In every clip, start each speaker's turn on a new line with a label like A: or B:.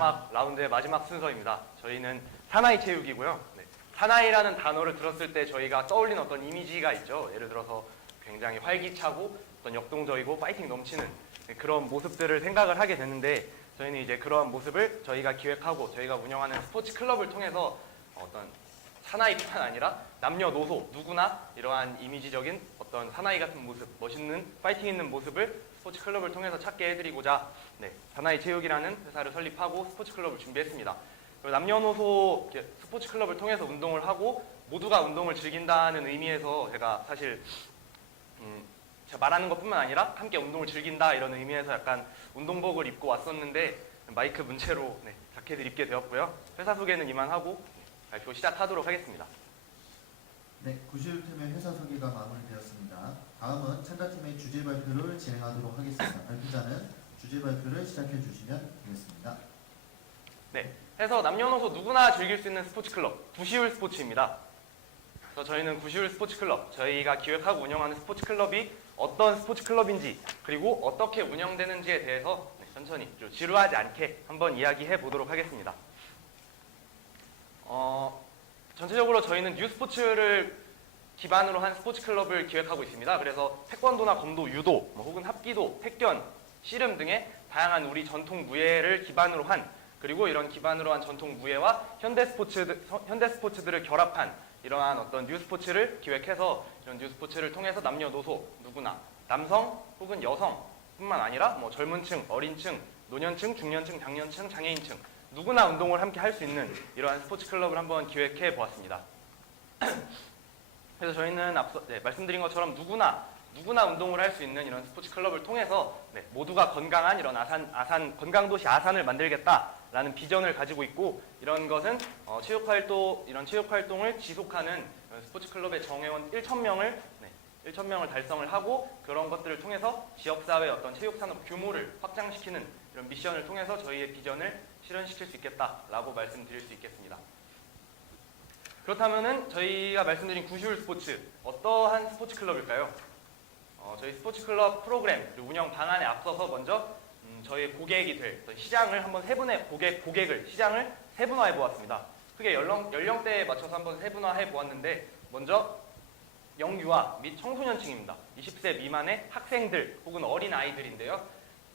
A: 마지막 라운드의 마지막 순서입니다. 저희는 사나이 체육이고요. 네. 사나이라는 단어를 들었을 때 저희가 떠올리는 어떤 이미지가 있죠. 예를 들어서 굉장히 활기차고 어떤 역동적이고 파이팅 넘치는 네, 그런 모습들을 생각을 하게 되는데 저희는 이제 그러한 모습을 저희가 기획하고 저희가 운영하는 스포츠 클럽을 통해서 어떤 사나이뿐만 아니라 남녀노소 누구나 이러한 이미지적인 어떤 사나이 같은 모습, 멋있는 파이팅 있는 모습을 스포츠 클럽을 통해서 찾게 해드리고자 네, 사나이 체육이라는 회사를 설립하고 스포츠 클럽을 준비했습니다. 남녀노소 스포츠 클럽을 통해서 운동을 하고 모두가 운동을 즐긴다는 의미에서 제가 사실 음, 제가 말하는 것뿐만 아니라 함께 운동을 즐긴다 이런 의미에서 약간 운동복을 입고 왔었는데 마이크 문체로 네, 자켓을 입게 되었고요. 회사 소개는 이만하고 발표 시작하도록 하겠습니다.
B: 네, 구시울팀의 회사 소개가 마무리되었습니다. 다음은 참가팀의 주제 발표를 진행하도록 하겠습니다. 발표자는 주제 발표를 시작해 주시면 되겠습니다.
A: 네, 해서 남녀노소 누구나 즐길 수 있는 스포츠 클럽 구시울 스포츠입니다. 그래서 저희는 구시울 스포츠 클럽 저희가 기획하고 운영하는 스포츠 클럽이 어떤 스포츠 클럽인지 그리고 어떻게 운영되는지에 대해서 네, 천천히 좀 지루하지 않게 한번 이야기해 보도록 하겠습니다. 어, 전체적으로 저희는 뉴 스포츠를 기반으로 한 스포츠 클럽을 기획하고 있습니다. 그래서 태권도나 검도, 유도, 뭐 혹은 합기도, 태견, 씨름 등의 다양한 우리 전통 무예를 기반으로 한 그리고 이런 기반으로 한 전통 무예와 현대 스포츠 현대 스포츠들을 결합한 이러한 어떤 뉴 스포츠를 기획해서 이런 뉴 스포츠를 통해서 남녀노소 누구나 남성 혹은 여성뿐만 아니라 뭐 젊은층, 어린층, 노년층, 중년층, 장년층, 장애인층 누구나 운동을 함께 할 수 있는 이러한 스포츠 클럽을 한번 기획해 보았습니다. 그래서 저희는 앞서 네, 말씀드린 것처럼 누구나 누구나 운동을 할 수 있는 이런 스포츠 클럽을 통해서 네, 모두가 건강한 이런 아산 아산 건강 도시 아산을 만들겠다라는 비전을 가지고 있고 이런 것은 어, 체육 활동 이런 체육 활동을 지속하는 스포츠 클럽의 정회원 1,000명을 네, 1,000명을 달성을 하고 그런 것들을 통해서 지역 사회 어떤 체육 산업 규모를 확장시키는 이런 미션을 통해서 저희의 비전을 실현시킬 수 있겠다라고 말씀드릴 수 있겠습니다. 그렇다면은 저희가 말씀드린 구시울 스포츠 어떠한 스포츠 클럽일까요? 어, 저희 스포츠 클럽 프로그램 운영 방안에 앞서서 먼저 음, 저희 고객이 될 시장을 한번 세분해 고객 고객을 시장을 세분화해 보았습니다. 크게 연령 연령대에 맞춰서 한번 세분화해 보았는데 먼저 영유아 및 청소년층입니다. 20세 미만의 학생들 혹은 어린 아이들인데요.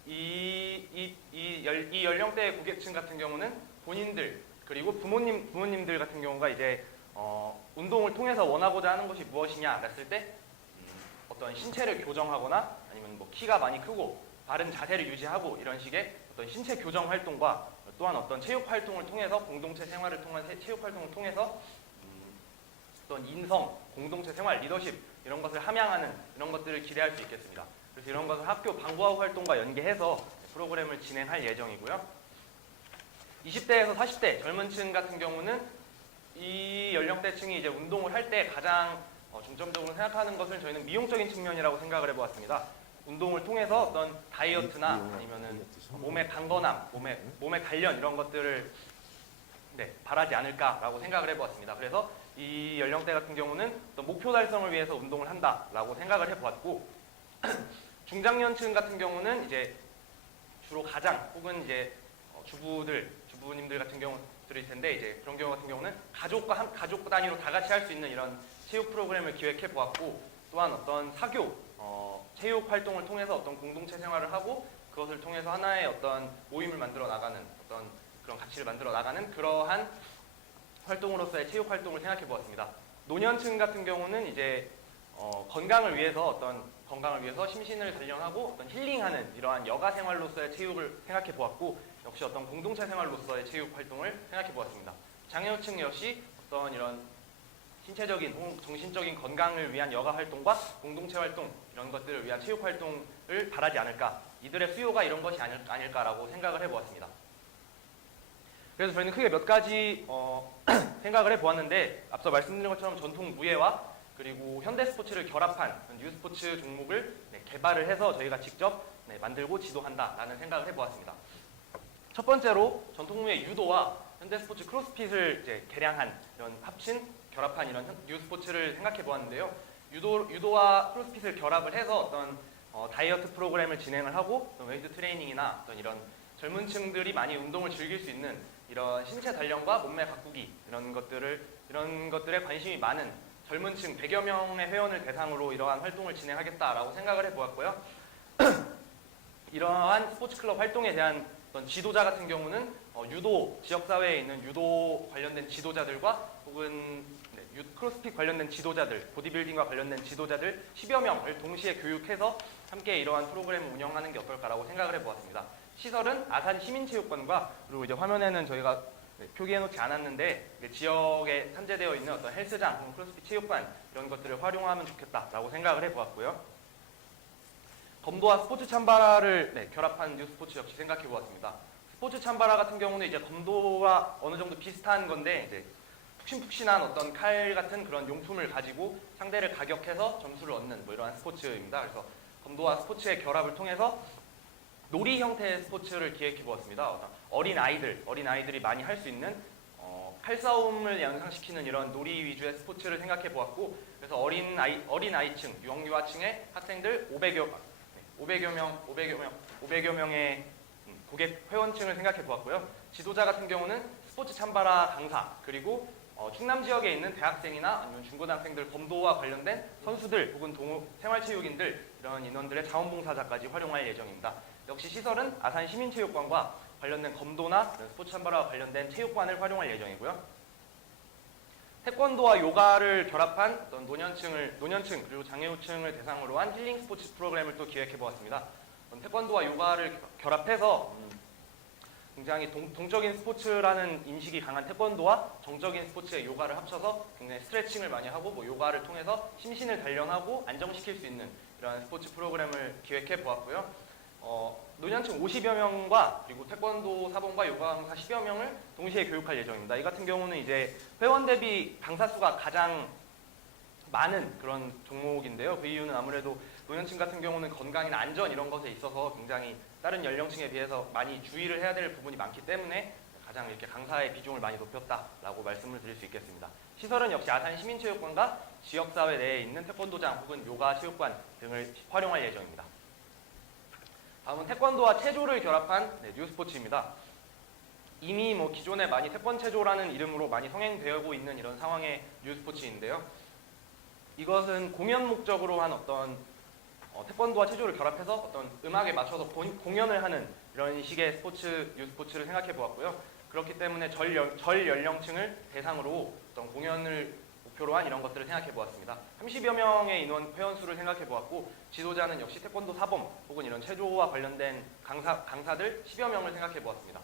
A: 이, 이, 이, 열, 이 연령대의 고객층 같은 경우는 본인들 그리고 부모님 부모님들 같은 경우가 이제 어, 운동을 통해서 원하고자 하는 것이 무엇이냐 했을 때 음, 어떤 신체를 교정하거나 아니면 뭐 키가 많이 크고 바른 자세를 유지하고 이런 식의 어떤 신체 교정 활동과 또한 어떤 체육 활동을 통해서 공동체 생활을 통한 체- 체육 활동을 통해서 음, 어떤 인성, 공동체 생활, 리더십 이런 것을 함양하는 이런 것들을 기대할 수 있겠습니다. 그래서 이런 것을 학교 방과후 활동과 연계해서 프로그램을 진행할 예정이고요. 20대에서 40대 젊은 층 같은 경우는 이 연령대층이 이제 운동을 할 때 가장 어, 중점적으로 생각하는 것을 저희는 미용적인 측면이라고 생각을 해보았습니다. 운동을 통해서 어떤 다이어트나 아니면은 몸의 강건함, 몸의 몸의 단련 이런 것들을 네, 바라지 않을까라고 생각을 해보았습니다. 그래서 이 연령대 같은 경우는 어떤 목표 달성을 위해서 운동을 한다라고 생각을 해보았고 중장년층 같은 경우는 이제 주로 가장 혹은 이제 어, 주부들 주부님들 같은 경우 들일 텐데 이제 그런 경우 같은 경우는 가족과 한 가족 단위로 다 같이 할 수 있는 이런 체육 프로그램을 기획해 보았고 또한 어떤 사교 어, 체육 활동을 통해서 어떤 공동체 생활을 하고 그것을 통해서 하나의 어떤 모임을 만들어 나가는 어떤 그런 가치를 만들어 나가는 그러한 활동으로서의 체육 활동을 생각해 보았습니다. 노년층 같은 경우는 이제 어, 건강을 위해서 어떤 건강을 위해서 심신을 단련하고 어떤 힐링하는 이러한 여가 생활로서의 체육을 생각해 보았고 역시 어떤 공동체 생활로서의 체육 활동을 생각해 보았습니다. 장애우층 역시 어떤 이런 신체적인 정신적인 건강을 위한 여가 활동과 공동체 활동 이런 것들을 위한 체육 활동을 바라지 않을까 이들의 수요가 이런 것이 아닐, 아닐 까라고 생각을 해보았습니다. 그래서 저희는 크게 몇 가지 어, 생각을 해보았는데 앞서 말씀드린 것처럼 전통 무예와 그리고 현대 스포츠를 결합한 뉴 스포츠 종목을 네, 개발을 해서 저희가 직접 네, 만들고 지도한다라는 생각을 해보았습니다. 첫 번째로 전통 무예 유도와 현대 스포츠 크로스핏을 이제 개량한 이런 합친 결합한 이런 현- 뉴 스포츠를 생각해 보았는데요. 유도 유도와 크로스핏을 결합을 해서 어떤 어, 다이어트 프로그램을 진행을 하고 웨이트 트레이닝이나 어떤 이런 젊은 층들이 많이 운동을 즐길 수 있는 이런 신체 단련과 몸매 가꾸기 이런 것들을 이런 것들에 관심이 많은 젊은 층 100여 명의 회원을 대상으로 이러한 활동을 진행하겠다라고 생각을 해보았고요. 이러한 스포츠 클럽 활동에 대한 어떤 지도자 같은 경우는 어, 유도 지역 사회에 있는 유도 관련된 지도자들과 혹은 네, 유- 크로스핏 관련된 지도자들, 보디빌딩과 관련된 지도자들 10여 명을 동시에 교육해서 함께 이러한 프로그램을 운영하는 게 어떨까라고 생각을 해보았습니다. 시설은 아산 시민체육관과 그리고 이제 화면에는 저희가 네, 표기해놓지 않았는데 이게 지역에 산재되어 있는 어떤 헬스장, 크로스핏 체육관 이런 것들을 활용하면 좋겠다라고 생각을 해보았고요. 검도와 스포츠 참바라를 네, 결합한 뉴 스포츠 역시 생각해 보았습니다. 스포츠 참바라 같은 경우는 이제 검도와 어느 정도 비슷한 건데 이제 푹신푹신한 어떤 칼 같은 그런 용품을 가지고 상대를 가격해서 점수를 얻는 뭐 이러한 스포츠입니다. 그래서 검도와 스포츠의 결합을 통해서 놀이 형태의 스포츠를 기획해 보았습니다. 어린 아이들, 어린 아이들이 많이 할 수 있는 어, 칼싸움을 연상시키는 이런 놀이 위주의 스포츠를 생각해 보았고 그래서 어린 아이 어린 아이층, 유형유아층의 학생들 500여 500여 명, 500여 명, 500여 명의 음, 고객 회원층을 생각해 보았고요. 지도자 같은 경우는 스포츠 참바라 강사 그리고 어, 충남 지역에 있는 대학생이나 아니면 중고등학생들 검도와 관련된 선수들 혹은 동호 생활체육인들 이런 인원들의 자원봉사자까지 활용할 예정입니다. 역시 시설은 아산 시민체육관과 관련된 검도나 스포츠 참바라와 관련된 체육관을 활용할 예정이고요. 태권도와 요가를 결합한 어떤 노년층을 노년층 그리고 장애우층을 대상으로 한 힐링 스포츠 프로그램을 또 기획해 보았습니다. 태권도와 요가를 결합해서 음, 굉장히 동, 동적인 스포츠라는 인식이 강한 태권도와 정적인 스포츠의 요가를 합쳐서 굉장히 스트레칭을 많이 하고 뭐 요가를 통해서 심신을 단련하고 안정시킬 수 있는 이러한 스포츠 프로그램을 기획해 보았고요. 어, 노년층 50여 명과 그리고 태권도 사범과 요가 강사 10여 명을 동시에 교육할 예정입니다. 이 같은 경우는 이제 회원 대비 강사 수가 가장 많은 그런 종목인데요. 그 이유는 아무래도 노년층 같은 경우는 건강이나 안전 이런 것에 있어서 굉장히 다른 연령층에 비해서 많이 주의를 해야 될 부분이 많기 때문에 가장 이렇게 강사의 비중을 많이 높였다라고 말씀을 드릴 수 있겠습니다. 시설은 역시 아산 시민체육관과 지역사회 내에 있는 태권도장 혹은 요가 체육관 등을 활용할 예정입니다. 다음은 태권도와 체조를 결합한 네, 뉴 스포츠입니다. 이미 뭐 기존에 많이 태권체조라는 이름으로 많이 성행되고 있는 이런 상황의 뉴 스포츠인데요. 이것은 공연 목적으로 한 어떤 어, 태권도와 체조를 결합해서 어떤 음악에 맞춰서 본- 공연을 하는 이런 식의 스포츠 뉴 스포츠를 생각해 보았고요. 그렇기 때문에 절, 연- 절 연령층을 대상으로 어떤 공연을 목표로 한 이런 것들을 생각해 보았습니다. 30여 명의 인원 회원 수를 생각해 보았고 지도자는 역시 태권도 사범 혹은 이런 체조와 관련된 강사, 강사들 10여 명을 생각해 보았습니다.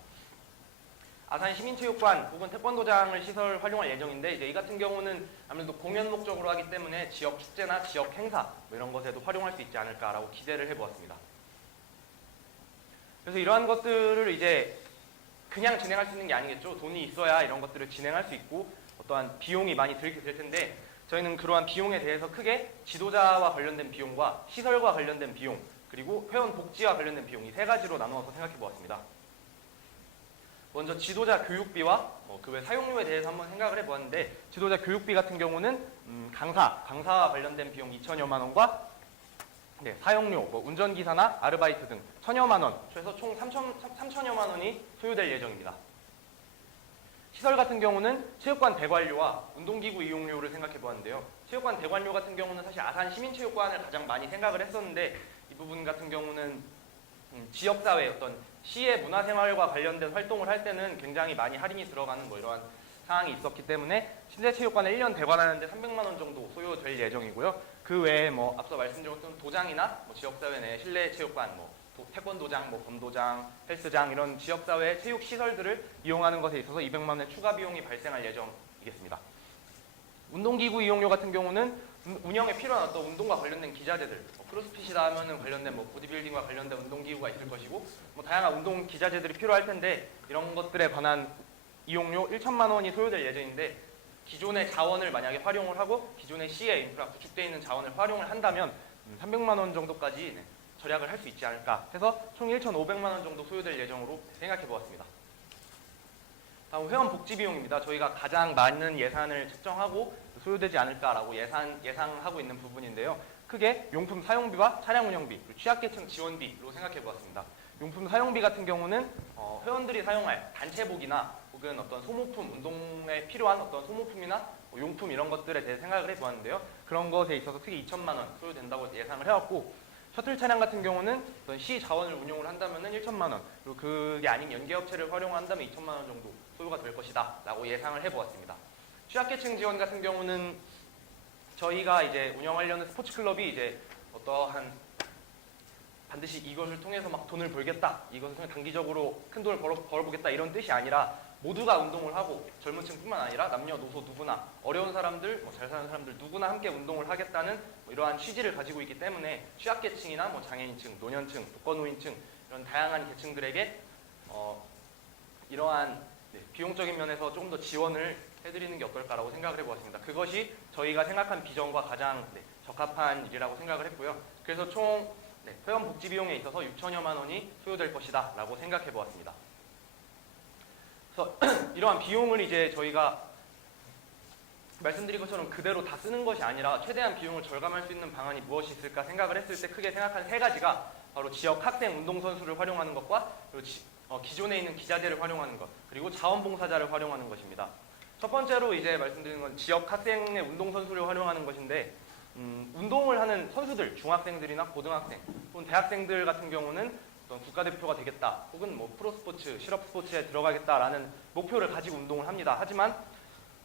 A: 아산 시민체육관 혹은 태권도장을 시설 활용할 예정인데 이제 이 같은 경우는 아무래도 공연 목적으로 하기 때문에 지역 축제나 지역 행사 뭐 이런 것에도 활용할 수 있지 않을까라고 기대를 해보았습니다. 그래서 이러한 것들을 이제 그냥 진행할 수 있는 게 아니겠죠. 돈이 있어야 이런 것들을 진행할 수 있고 어떠한 비용이 많이 들게 될 텐데 저희는 그러한 비용에 대해서 크게 지도자와 관련된 비용과 시설과 관련된 비용 그리고 회원 복지와 관련된 비용 이 세 가지로 나누어서 생각해 보았습니다. 먼저 지도자 교육비와 그외 사용료에 대해서 한번 생각을 해보았는데 지도자 교육비 같은 경우는 음, 강사, 강사와 관련된 비용 2천여만 원과 네, 사용료, 뭐 운전기사나 아르바이트 등 천여만 원, 최소 총 3천, 3천 여만 원이 소요될 예정입니다. 시설 같은 경우는 체육관 대관료와 운동기구 이용료를 생각해 보았는데요. 체육관 대관료 같은 경우는 사실 아산 시민체육관을 가장 많이 생각을 했었는데 이 부분 같은 경우는 음, 지역사회 어떤 시의 문화생활과 관련된 활동을 할 때는 굉장히 많이 할인이 들어가는 뭐 이러한 상황이 있었기 때문에 실내체육관을 1년 대관하는데 300만 원 정도 소요될 예정이고요. 그 외에 뭐 앞서 말씀드렸던 도장이나 뭐 지역사회 내 실내체육관, 뭐 도- 태권도장, 뭐 검도장, 헬스장 이런 지역사회 체육 시설들을 이용하는 것에 있어서 200만 원의 추가 비용이 발생할 예정이겠습니다. 운동기구 이용료 같은 경우는 운- 운영에 필요한 어떤 운동과 관련된 기자재들, 뭐 크로스핏이다 하면은 관련된 뭐 보디빌딩과 관련된 운동기구가 있을 것이고, 뭐 다양한 운동 기자재들이 필요할 텐데 이런 것들에 관한 이용료 1천만 원이 소요될 예정인데 기존의 자원을 만약에 활용을 하고 기존의 시의 인프라 구축되어 있는 자원을 활용을 한다면 음, 300만 원 정도까지 네, 절약을 할 수 있지 않을까 해서 총 1,500만 원 정도 소요될 예정으로 생각해 보았습니다. 다음 회원 복지 비용입니다. 저희가 가장 많은 예산을 책정하고 소요되지 않을까라고 예산 예상하고 있는 부분인데요. 크게 용품 사용비와 차량 운영비, 취약계층 지원비로 생각해 보았습니다. 용품 사용비 같은 경우는 어, 회원들이 사용할 단체복이나 혹은 어떤 소모품, 운동에 필요한 어떤 소모품이나 뭐 용품 이런 것들에 대해 생각을 해보았는데요. 그런 것에 있어서 특히 2천만 원 소요된다고 예상을 해왔고 셔틀 차량 같은 경우는 시 자원을 운용을 한다면은 1천만 원 그리고 그게 아닌 연계업체를 활용한다면 2천만 원 정도 소요가 될 것이다 라고 예상을 해보았습니다. 취약계층 지원 같은 경우는 저희가 이제 운영하려는 스포츠 클럽이 이제 어떠한 반드시 이것을 통해서 막 돈을 벌겠다, 이것을 통해 단기적으로 큰 돈을 벌어, 벌어보겠다 이런 뜻이 아니라 모두가 운동을 하고 젊은 층뿐만 아니라 남녀노소 누구나 어려운 사람들, 뭐 잘 사는 사람들 누구나 함께 운동을 하겠다는 뭐 이러한 취지를 가지고 있기 때문에 취약계층이나 뭐 장애인층, 노년층, 독거노인층 이런 다양한 계층들에게 어, 이러한 네, 비용적인 면에서 조금 더 지원을 해드리는 게 어떨까라고 생각을 해보았습니다. 그것이 저희가 생각한 비전과 가장 네, 적합한 일이라고 생각을 했고요. 그래서 총 네, 회원 복지 비용에 있어서 6천여만 원이 소요될 것이다 라고 생각해 보았습니다. 그래서 이러한 비용을 이제 저희가 말씀드린 것처럼 그대로 다 쓰는 것이 아니라 최대한 비용을 절감할 수 있는 방안이 무엇이 있을까 생각을 했을 때 크게 생각한 세 가지가 바로 지역 학생 운동선수를 활용하는 것과 그리고 지- 어, 기존에 있는 기자재를 활용하는 것 그리고 자원봉사자를 활용하는 것입니다. 첫 번째로 이제 말씀드리는 건 지역 학생의 운동선수를 활용하는 것인데 음, 운동을 하는 선수들, 중학생들이나 고등학생, 또는 대학생들 같은 경우는 어떤 국가대표가 되겠다, 혹은 뭐 프로스포츠, 실업스포츠에 들어가겠다라는 목표를 가지고 운동을 합니다. 하지만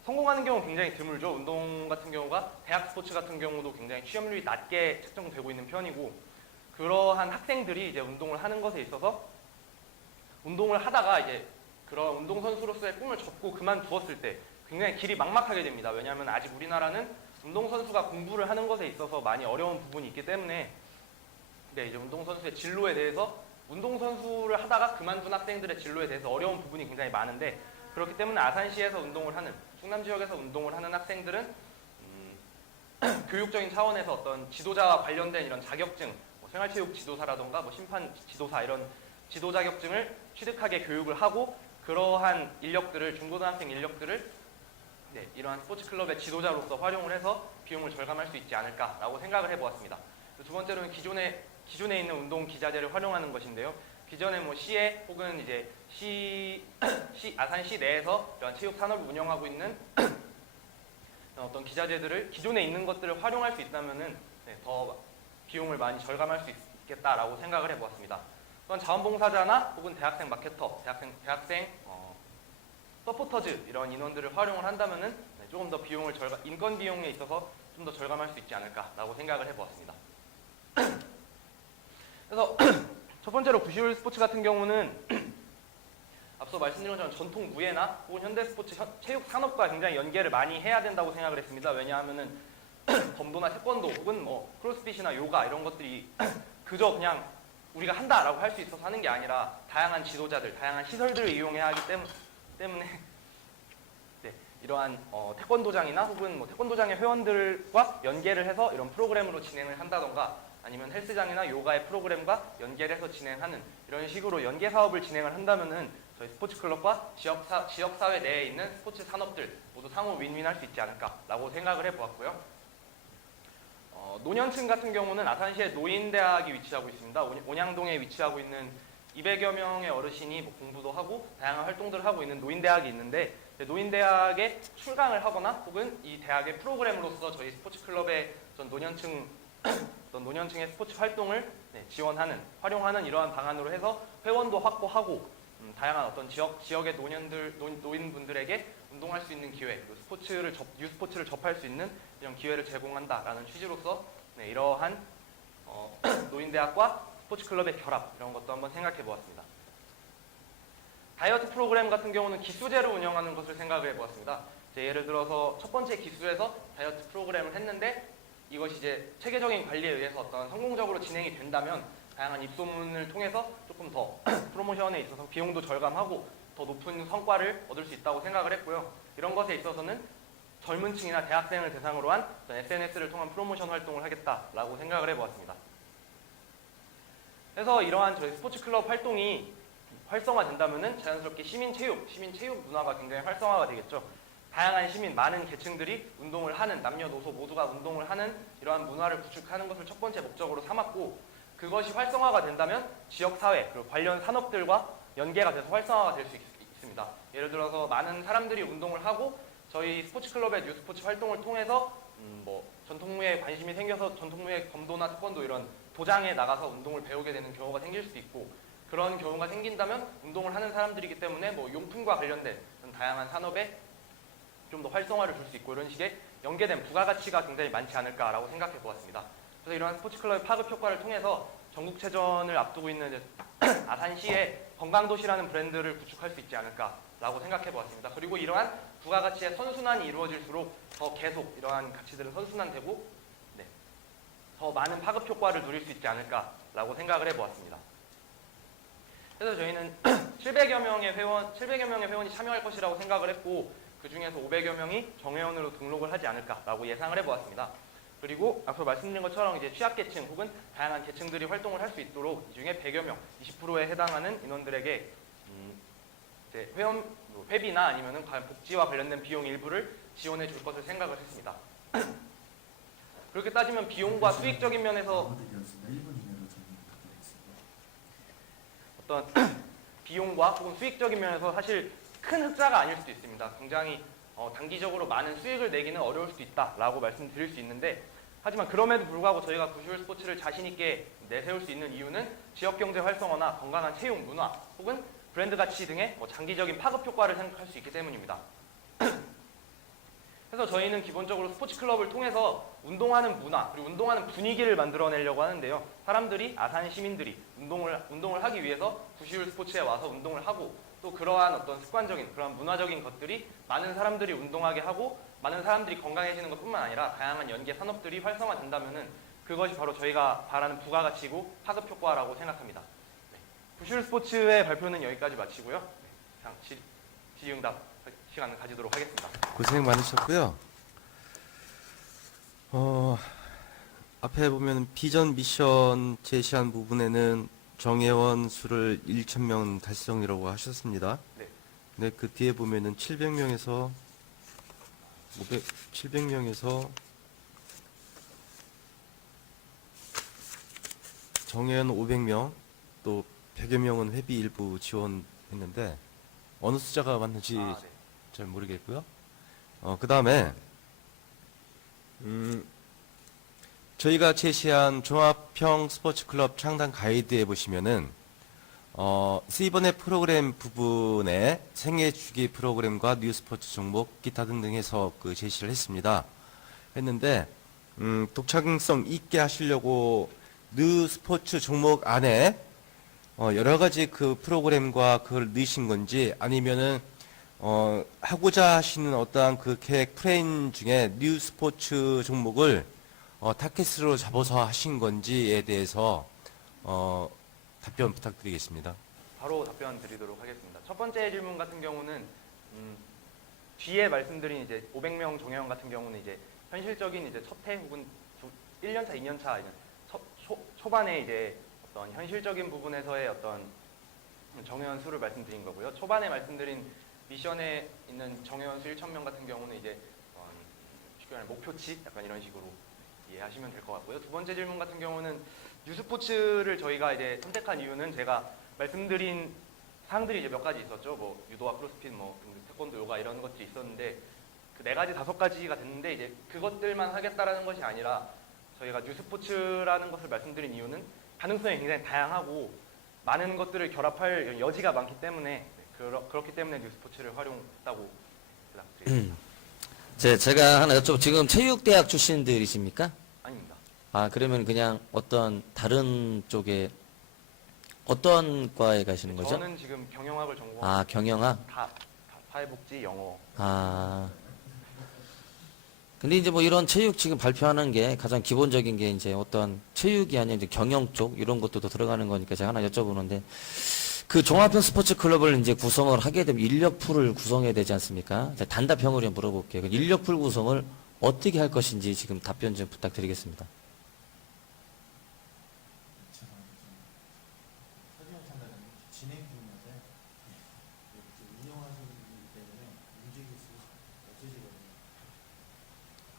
A: 성공하는 경우는 굉장히 드물죠. 운동 같은 경우가 대학 스포츠 같은 경우도 굉장히 취업률이 낮게 책정되고 있는 편이고 그러한 학생들이 이제 운동을 하는 것에 있어서 운동을 하다가 이제 그런 운동 선수로서의 꿈을 접고 그만두었을 때 굉장히 길이 막막하게 됩니다. 왜냐하면 아직 우리나라는 운동 선수가 공부를 하는 것에 있어서 많이 어려운 부분이 있기 때문에 네, 이제 운동 선수의 진로에 대해서 운동선수를 하다가 그만둔 학생들의 진로에 대해서 어려운 부분이 굉장히 많은데 그렇기 때문에 아산시에서 운동을 하는 충남 지역에서 운동을 하는 학생들은 음, 교육적인 차원에서 어떤 지도자와 관련된 이런 자격증, 뭐 생활체육 지도사라던가 뭐 심판 지도사 이런 지도 자격증을 취득하게 교육을 하고 그러한 인력들을 중고등학생 인력들을 네, 이러한 스포츠 클럽의 지도자로서 활용을 해서 비용을 절감할 수 있지 않을까라고 생각을 해보았습니다. 두 번째로는 기존에 기존에 있는 운동 기자재를 활용하는 것인데요. 기존에 뭐 시에 혹은 이제 시, 시 아산 시 내에서 이런 체육 산업을 운영하고 있는 어떤 기자재들을 기존에 있는 것들을 활용할 수 있다면은 네, 더 비용을 많이 절감할 수 있겠다라고 생각을 해보았습니다. 또한 자원봉사자나 혹은 대학생 마케터, 대학생 대학생 어, 서포터즈 이런 인원들을 활용을 한다면은 네, 조금 더 비용을 절감 인건 비용에 있어서 좀 더 절감할 수 있지 않을까라고 생각을 해보았습니다. 그래서 첫 번째로 구시울 스포츠 같은 경우는 앞서 말씀드린 것처럼 전통 무예나 혹은 현대 스포츠 현- 체육 산업과 굉장히 연계를 많이 해야 된다고 생각을 했습니다. 왜냐하면은 범도나 태권도 혹은 뭐 크로스핏이나 요가 이런 것들이 그저 그냥 우리가 한다라고 할 수 있어서 하는 게 아니라 다양한 지도자들, 다양한 시설들을 이용해야 하기 때문, 때문에 네, 이러한 어, 태권도장이나 혹은 뭐 태권도장의 회원들과 연계를 해서 이런 프로그램으로 진행을 한다던가 아니면 헬스장이나 요가의 프로그램과 연계를 해서 진행하는 이런 식으로 연계 사업을 진행을 한다면은 저희 스포츠 클럽과 지역 사, 지역 사회 내에 있는 스포츠 산업들 모두 상호 윈윈할 수 있지 않을까라고 생각을 해보았고요. 어, 노년층 같은 경우는 아산시의 노인대학이 위치하고 있습니다. 온- 온양동에 위치하고 있는 200여 명의 어르신이 뭐 공부도 하고 다양한 활동들을 하고 있는 노인대학이 있는데 노인대학에 출강을 하거나 혹은 이 대학의 프로그램으로서 저희 스포츠 클럽의 전 노년층 어떤 노년층의 스포츠 활동을 네, 지원하는 활용하는 이러한 방안으로 해서 회원도 확보하고 음, 다양한 어떤 지역 지역의 노년들 노, 노인분들에게 운동할 수 있는 기회, 스포츠를 접, 유스포츠를 접할 수 있는 이런 기회를 제공한다라는 취지로서 네, 이러한 어, 노인대학과 스포츠 클럽의 결합 이런 것도 한번 생각해 보았습니다. 다이어트 프로그램 같은 경우는 기수제를 운영하는 것을 생각을 해보았습니다. 이제 예를 들어서 첫 번째 기수에서 다이어트 프로그램을 했는데 이것이 이제 체계적인 관리에 의해서 어떤 성공적으로 진행이 된다면 다양한 입소문을 통해서 조금 더 프로모션에 있어서 비용도 절감하고 더 높은 성과를 얻을 수 있다고 생각을 했고요. 이런 것에 있어서는 젊은 층이나 대학생을 대상으로 한 SNS를 통한 프로모션 활동을 하겠다라고 생각을 해보았습니다. 그래서 이러한 저희 스포츠 클럽 활동이 활성화된다면은 자연스럽게 시민 체육, 시민 체육 문화가 굉장히 활성화가 되겠죠. 다양한 시민, 많은 계층들이 운동을 하는 남녀노소 모두가 운동을 하는 이러한 문화를 구축하는 것을 첫 번째 목적으로 삼았고 그것이 활성화가 된다면 지역 사회 그리고 관련 산업들과 연계가 돼서 활성화가 될 수 있습니다. 예를 들어서 많은 사람들이 운동을 하고 저희 스포츠 클럽의 뉴스포츠 활동을 통해서 음, 뭐 전통무예에 관심이 생겨서 전통무예 검도나 태권도 이런 도장에 나가서 운동을 배우게 되는 경우가 생길 수도 있고 그런 경우가 생긴다면 운동을 하는 사람들이기 때문에 뭐 용품과 관련된 다양한 산업에 좀 더 활성화를 줄 수 있고 이런 식의 연계된 부가가치가 굉장히 많지 않을까라고 생각해 보았습니다. 그래서 이러한 스포츠 클럽의 파급 효과를 통해서 전국체전을 앞두고 있는 이제 아산시에 건강도시라는 브랜드를 구축할 수 있지 않을까라고 생각해 보았습니다. 그리고 이러한 부가가치의 선순환이 이루어질수록 더 계속 이러한 가치들은 선순환되고 네, 더 많은 파급 효과를 누릴 수 있지 않을까라고 생각을 해 보았습니다. 그래서 저희는 700여 명의 회원, 700여 명의 회원이 참여할 것이라고 생각을 했고 그 중에서 500여 명이 정회원으로 등록을 하지 않을까라고 예상을 해보았습니다. 그리고 앞서 말씀드린 것처럼 이제 취약계층 혹은 다양한 계층들이 활동을 할 수 있도록 이 중에 100여 명, 20%에 해당하는 인원들에게 음, 회원 뭐 회비나 아니면은 관- 복지와 관련된 비용 일부를 지원해 줄 것을 생각을 했습니다. 그렇게 따지면 비용과 수익적인 면에서
B: 마무리되었습니다. 1분 이내로 정리 부탁드리겠습니다.
A: 어떤 비용과 혹은 수익적인 면에서 사실 큰 흑자가 아닐 수도 있습니다. 굉장히 어, 단기적으로 많은 수익을 내기는 어려울 수도 있다라고 말씀드릴 수 있는데 하지만 그럼에도 불구하고 저희가 구시울 스포츠를 자신 있게 내세울 수 있는 이유는 지역 경제 활성화나 건강한 체육 문화 혹은 브랜드 가치 등의 뭐 장기적인 파급 효과를 생각할 수 있기 때문입니다. 그래서 저희는 기본적으로 스포츠 클럽을 통해서 운동하는 문화 그리고 운동하는 분위기를 만들어내려고 하는데요. 사람들이 아산 시민들이 운동을 운동을 하기 위해서 구시울 스포츠에 와서 운동을 하고 또 그러한 어떤 습관적인 그런 문화적인 것들이 많은 사람들이 운동하게 하고 많은 사람들이 건강해지는 것뿐만 아니라 다양한 연계 산업들이 활성화된다면은 그것이 바로 저희가 바라는 부가가치고 파급 효과라고 생각합니다. 네. 구시울 스포츠의 발표는 여기까지 마치고요. 네. 장 질- 질의응답 시간을 가지도록 하겠습니다.
C: 고생 많으셨고요. 어, 앞에 보면 비전 미션 제시한 부분에는 정회원 수를 1,000명 달성이라고 하셨습니다.
A: 네.
C: 근데 그 뒤에 보면은 700명에서 500, 700명에서 정회원 500명, 또 100여 명은 회비 일부 지원했는데 어느 숫자가 맞는지
A: 아, 네.
C: 잘 모르겠고요. 어, 그 다음에, 음, 저희가 제시한 종합형 스포츠 클럽 창단 가이드에 보시면은, 어, C번의 프로그램 부분에 생애 주기 프로그램과 뉴 스포츠 종목, 기타 등등 해서 그 제시를 했습니다. 했는데, 음, 독창성 있게 하시려고 뉴 스포츠 종목 안에 어, 여러 가지 그 프로그램과 그걸 넣으신 건지 아니면은 어, 하고자 하시는 어떠한 그 계획 프레임 중에 뉴 스포츠 종목을 어, 타켓으로 잡아서 하신 건지에 대해서 어, 답변 부탁드리겠습니다.
A: 바로 답변 드리도록 하겠습니다. 첫 번째 질문 같은 경우는 음, 뒤에 말씀드린 이제 500명 종회원 같은 경우는 이제 현실적인 이제 첫해 혹은 1년차, 2년차 초, 초, 초반에 이제 어떤 현실적인 부분에서의 어떤 정회원 수를 말씀드린 거고요. 초반에 말씀드린 미션에 있는 정회원 수 1,000명 같은 경우는 이제 어, 목표치 약간 이런 식으로 이해하시면 될 것 같고요. 두 번째 질문 같은 경우는 뉴스포츠를 저희가 이제 선택한 이유는 제가 말씀드린 사항들이 이제 몇 가지 있었죠. 뭐 유도와 크로스핏, 뭐 등등 태권도, 요가 이런 것들이 있었는데 그 네 가지 다섯 가지가 됐는데 이제 그것들만 하겠다라는 것이 아니라 저희가 뉴스포츠라는 것을 말씀드린 이유는 가능성이 굉장히 다양하고 많은 것들을 결합할 여지가 많기 때문에 네, 그렇, 그렇기 때문에 뉴스포츠를 활용했다고 대답드립니다.
D: 제, 제가 하나 여쭤 지금 체육대학 출신들이십니까?
A: 아닙니다.
D: 아 그러면 그냥 어떤 다른 쪽에 어떤 과에 가시는 거죠?
A: 저는 지금 경영학을 전공하고
D: 아 경영학.
A: 다, 다 사회복지, 영어
D: 아 근데 이제 뭐 이런 체육 지금 발표하는 게 가장 기본적인 게 이제 어떤 체육이 아니라 이제 경영 쪽 이런 것도 또 들어가는 거니까 제가 하나 여쭤보는데 그 종합형 스포츠 클럽을 이제 구성을 하게 되면 인력 풀을 구성해야 되지 않습니까? 단답형으로 물어볼게요. 그 인력 풀 구성을 어떻게 할 것인지 지금 답변 좀 부탁드리겠습니다.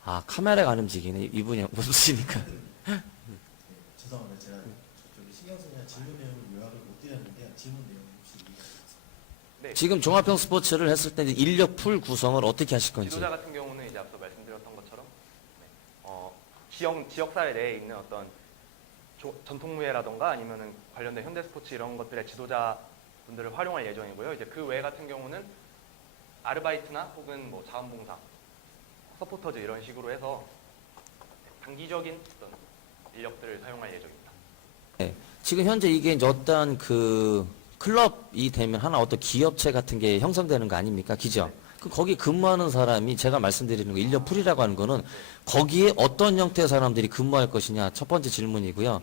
D: 아 카메라가 안 움직이네 이분이 웃으시니까
B: 네, 죄송합니다. 제가 질문 내용을 요약을
A: 네.
D: 지금 종합형 스포츠를 했을 때 이제 인력 풀 구성을 어떻게 하실 건지.
A: 지도자 같은 경우는 이제 앞서 말씀드렸던 것처럼 네, 어, 지역 지역 사회 내에 있는 어떤 조- 전통무예라던가 아니면은 관련된 현대 스포츠 이런 것들의 지도자 분들을 활용할 예정이고요. 이제 그 외 같은 경우는 아르바이트나 혹은 뭐 자원봉사, 서포터즈 이런 식으로 해서 단기적인 어떤 인력들을 사용할 예정입니다.
D: 지금 현재 이게 이제 어떤 그 클럽이 되면 하나 어떤 기업체 같은 게 형성되는 거 아닙니까? 기죠? 그 거기 근무하는 사람이 제가 말씀드리는 거 인력 풀이라고 하는 거는 거기에 어떤 형태의 사람들이 근무할 것이냐 첫 번째 질문이고요.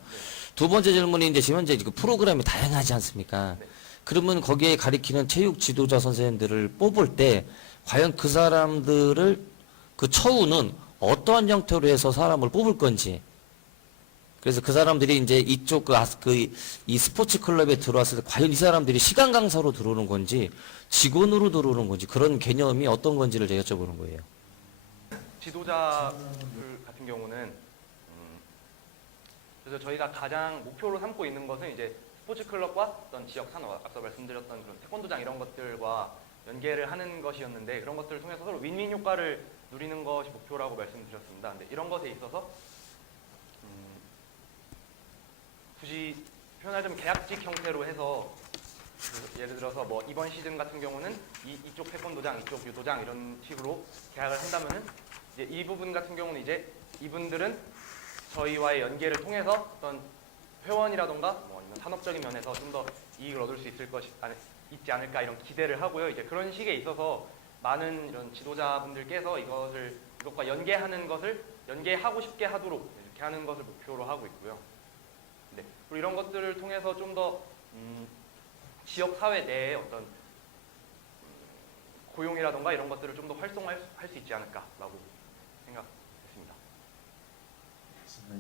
D: 두 번째 질문이 이제 지금 현재 그 프로그램이 다양하지 않습니까?
A: 네.
D: 그러면 거기에 가리키는 체육 지도자 선생님들을 뽑을 때 과연 그 사람들을 그 처우는 어떠한 형태로 해서 사람을 뽑을 건지 그래서 그 사람들이 이제 이쪽 그, 그, 이 스포츠 클럽에 들어왔을 때 과연 이 사람들이 시간 강사로 들어오는 건지 직원으로 들어오는 건지 그런 개념이 어떤 건지를 제가 여쭤보는 거예요.
A: 지도자들 같은 경우는 음, 그래서 저희가 가장 목표로 삼고 있는 것은 이제 스포츠 클럽과 어떤 지역 산업 앞서 말씀드렸던 그런 태권도장 이런 것들과 연계를 하는 것이었는데 그런 것들을 통해서 서로 윈윈 효과를 누리는 것이 목표라고 말씀드렸습니다. 근데 이런 것에 있어서 음, 굳이 표현하자면 계약직 형태로 해서 그 예를 들어서 뭐 이번 시즌 같은 경우는 이, 이쪽 태권도장, 이쪽 유도장 이런 식으로 계약을 한다면은 이제 이 부분 같은 경우는 이제 이분들은 저희와의 연계를 통해서 어떤 회원이라던가 뭐 아니면 산업적인 면에서 좀 더 이익을 얻을 수 있을 것이 아니, 있지 않을까 이런 기대를 하고요. 이제 그런 식에 있어서 많은 이런 지도자분들께서 이것을 이것과 연계하는 것을 연계하고 싶게 하도록 이렇게 하는 것을 목표로 하고 있고요. 그리고 이런 것들을 통해서 좀더 음, 지역 사회 내에 어떤 고용이라던가 이런 것들을 좀 더 활성화할 수, 수 있지 않을까라고 생각했습니다. 네,